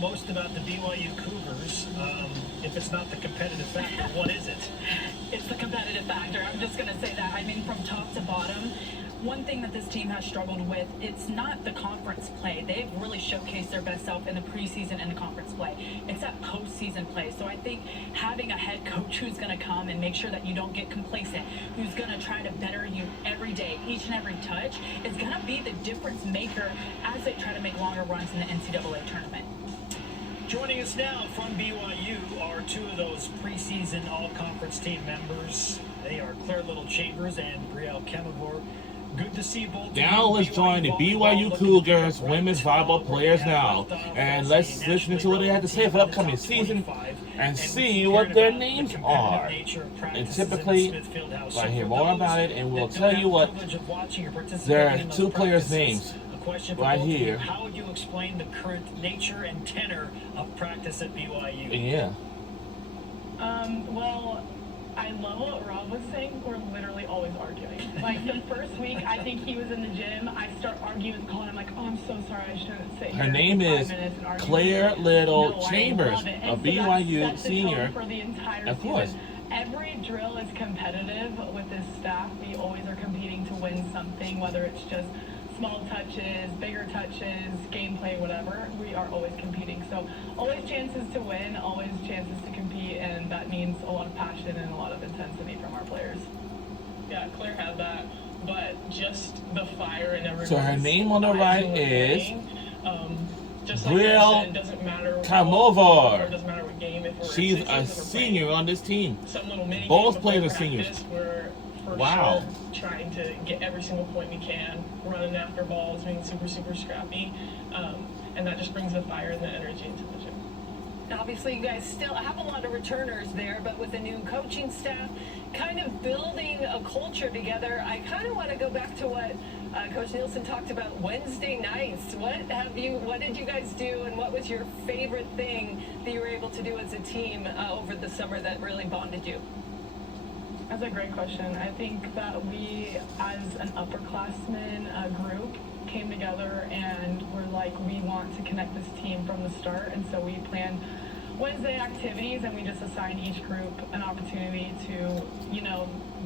most about the BYU Cougars? If it's not the competitive factor, what is it? It's the competitive factor. I'm just going to say that. I mean, from top to bottom, one thing that this team has struggled with, it's not the conference play. They've really showcased their best self in the preseason and the conference play. It's that postseason play. So I think having a head coach who's going to come and make sure that you don't get complacent, who's going to try to better you every day, each and every touch, is going to be the difference maker as they try to make longer runs in the NCAA tournament. Joining us now from BYU are two of those preseason all-conference team members. They are Claire Little-Chambers and Brielle Kemavor. Good to see both. Now let's join the BYU Cougars women's volleyball players now. And let's listen to what they have to say for the upcoming season and see what their names are. And typically, I hear more about it and we'll tell you what their two players' names right here. How would you explain the current nature and tenor of practice at BYU? Yeah. Well, I love what Rob was saying. We're literally always arguing. Like, the first week, I think he was in the gym. I start arguing with Colin. I'm like, oh, I'm so sorry. I shouldn't sit here. Her name is Claire Little-Chambers, a BYU senior. For the entire of course. season. Every drill is competitive with this staff. We always are competing to win something, whether it's just small touches, bigger touches, gameplay, whatever. We are always competing. So always chances to win, always chances to compete, and that means a lot of passion and a lot of intensity from our players. Yeah, Claire had that, but just the fire and everything. So her name on the right is just like Brielle said, doesn't matter Kemavor. doesn't matter what game, if we're She's in a season, senior on this team. some little mini Both game players before are seniors. practice, we're for Wow. sure trying to get every single point we can, running after balls, being super, super scrappy, and that just brings the fire and the energy into the gym. Obviously, you guys still have a lot of returners there, but with the new coaching staff, kind of building a culture together, I kind of want to go back to what Coach Nielsen talked about Wednesday nights. What did you guys do, and what was your favorite thing that you were able to do as a team over the summer that really bonded you? That's a great question. I think that we, as an upperclassmen group, came together and were like, we want to connect this team from the start. And so we planned Wednesday activities, and we just assigned each group an opportunity to,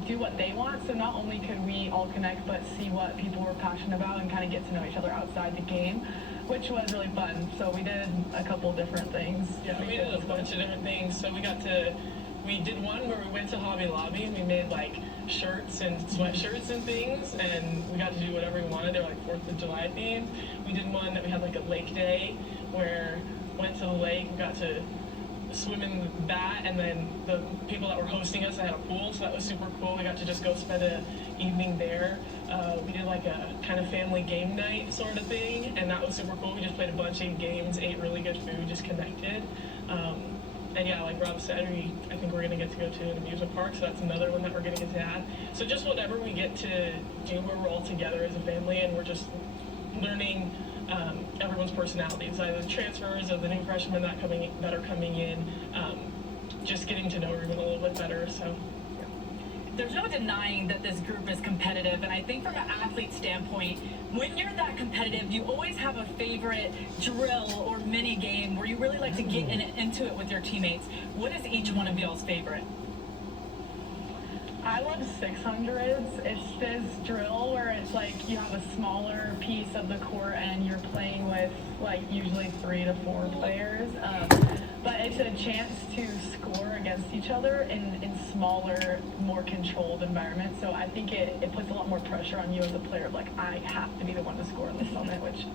do what they want. So not only could we all connect, but see what people were passionate about and kind of get to know each other outside the game, which was really fun. So we did a couple different things. Yeah, we did a bunch of different things. So we did one where we went to Hobby Lobby and we made like shirts and sweatshirts and things, and we got to do whatever we wanted. They were like 4th of July themed. We did one that we had like a lake day where we went to the lake and got to swim in that, and then the people that were hosting us, I had a pool, so that was super cool. We got to just go spend an evening there. We did like a kind of family game night sort of thing, and that was super cool. We just played a bunch of games, ate really good food, just connected. And yeah, like Rob said, I think we're going to get to go to an amusement park, so that's another one that we're going to get to add. So just whatever we get to do where we're all together as a family, and we're just learning everyone's personalities, either the transfers or the new freshmen that are coming in, just getting to know everyone a little bit better. So. There's no denying that this group is competitive, and I think from an athlete standpoint, when you're that competitive, you always have a favorite drill or mini game where you really like to get into it with your teammates. What is each one of y'all's favorite? I love 600s. It's this drill where it's like you have a smaller piece of the court and you're playing with like usually 3 to 4 players. But it's a chance to score against each other in smaller, more controlled environments. So I think it puts a lot more pressure on you as a player. Like, I have to be the one to score in this moment, which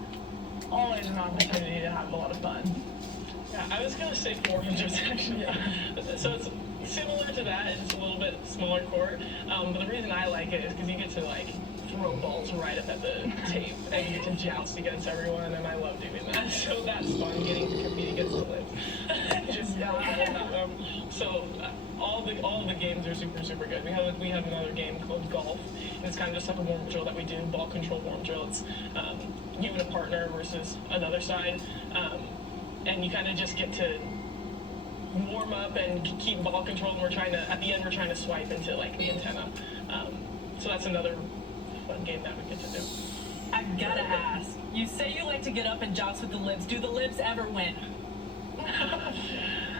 always an opportunity to have a lot of fun. Yeah, I was going to say 400s actually. Yeah. So it's similar to that, it's a little bit smaller court. But the reason I like it is because you get to like throw balls right up at the tape and you get to joust against everyone, and I love doing that. So that's fun, getting to compete against the lips. All the games are super, super good. We have another game called golf, and it's kind of just like a warm drill that we do, ball control warm drill. It's you and a partner versus another side, and you kind of just get to warm up and keep ball control, and at the end we're trying to swipe into like the antenna. So that's another fun game that we get to do. I gotta ask, you say you like to get up and joust with the libs. Do the libs ever win?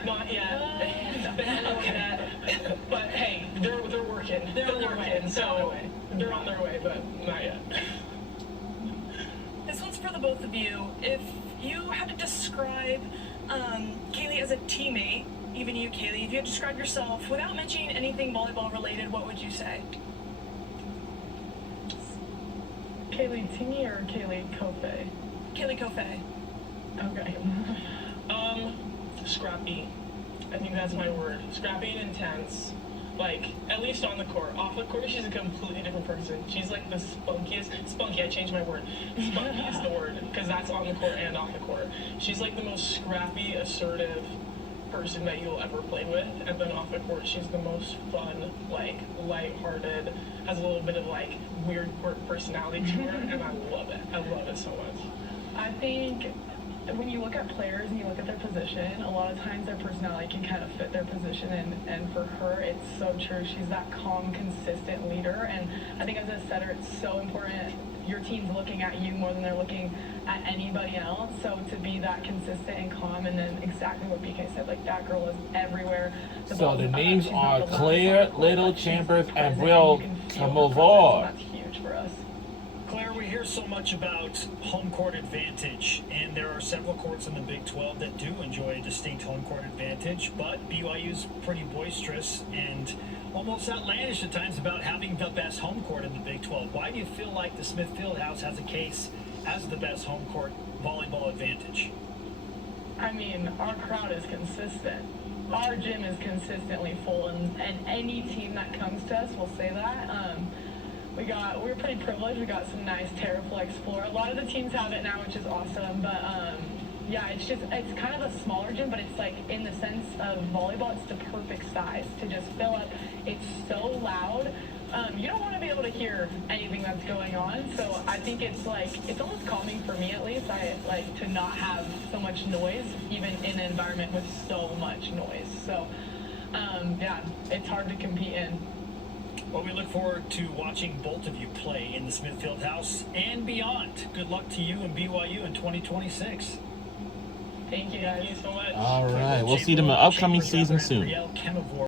Not yet. They haven't looked at. But hey, they're working. They're on their way. working. So they're on their way, but not yet. This one's for the both of you. If you had to describe Kaylee as a teammate, even you, Kaylee, if you had to describe yourself without mentioning anything volleyball related, what would you say? Kaylee Tingy or Kaylee Kofe? Kaylee Kofe. Okay. Scrappy. I think that's my word. Scrappy and intense. Like, at least on the court. Off the court, she's a completely different person. She's like the spunkiest. Spunky, I changed my word. Spunky is the word, because that's on the court and off the court. She's like the most scrappy, assertive person that you'll ever play with. And then off the court, she's the most fun, like, lighthearted, has a little bit of, like, weird quirk personality to her, and I love it. I love it so much. I think when you look at players and you look at their position, a lot of times their personality can kind of fit their position, and for her, it's so true. She's that calm, consistent leader, and I think as a setter, it's so important. Your team's looking at you more than they're looking at anybody else, so to be that consistent and calm, and then exactly what BK said, like, that girl is everywhere. So the names are Claire Little Chambers and Brielle Camelvor. That's huge for us. Claire, we hear so much about home court advantage, and there are several courts in the Big 12 that do enjoy a distinct home court advantage, but BYU's pretty boisterous and almost outlandish at times about having the best home court in the Big 12. Why do you feel like the Smith Fieldhouse has a case as the best home court volleyball advantage? I mean, our crowd is consistent. Our gym is consistently full, and any team that comes to us will say that. We're pretty privileged. We got some nice Terraflex floor. A lot of the teams have it now, which is awesome. But yeah, it's kind of a smaller gym, but it's like, in the sense of volleyball, it's the perfect size to just fill up. It's so loud. You don't want to be able to hear anything that's going on. So I think it's almost calming for me, at least. I like to not have so much noise, even in an environment with so much noise. So yeah, it's hard to compete in. Well, we look forward to watching both of you play in the Smith Fieldhouse and beyond. Good luck to you and BYU in 2026. Thank you, guys. Thank you so much. All right, we'll see them in the upcoming season soon. Brielle Camelvor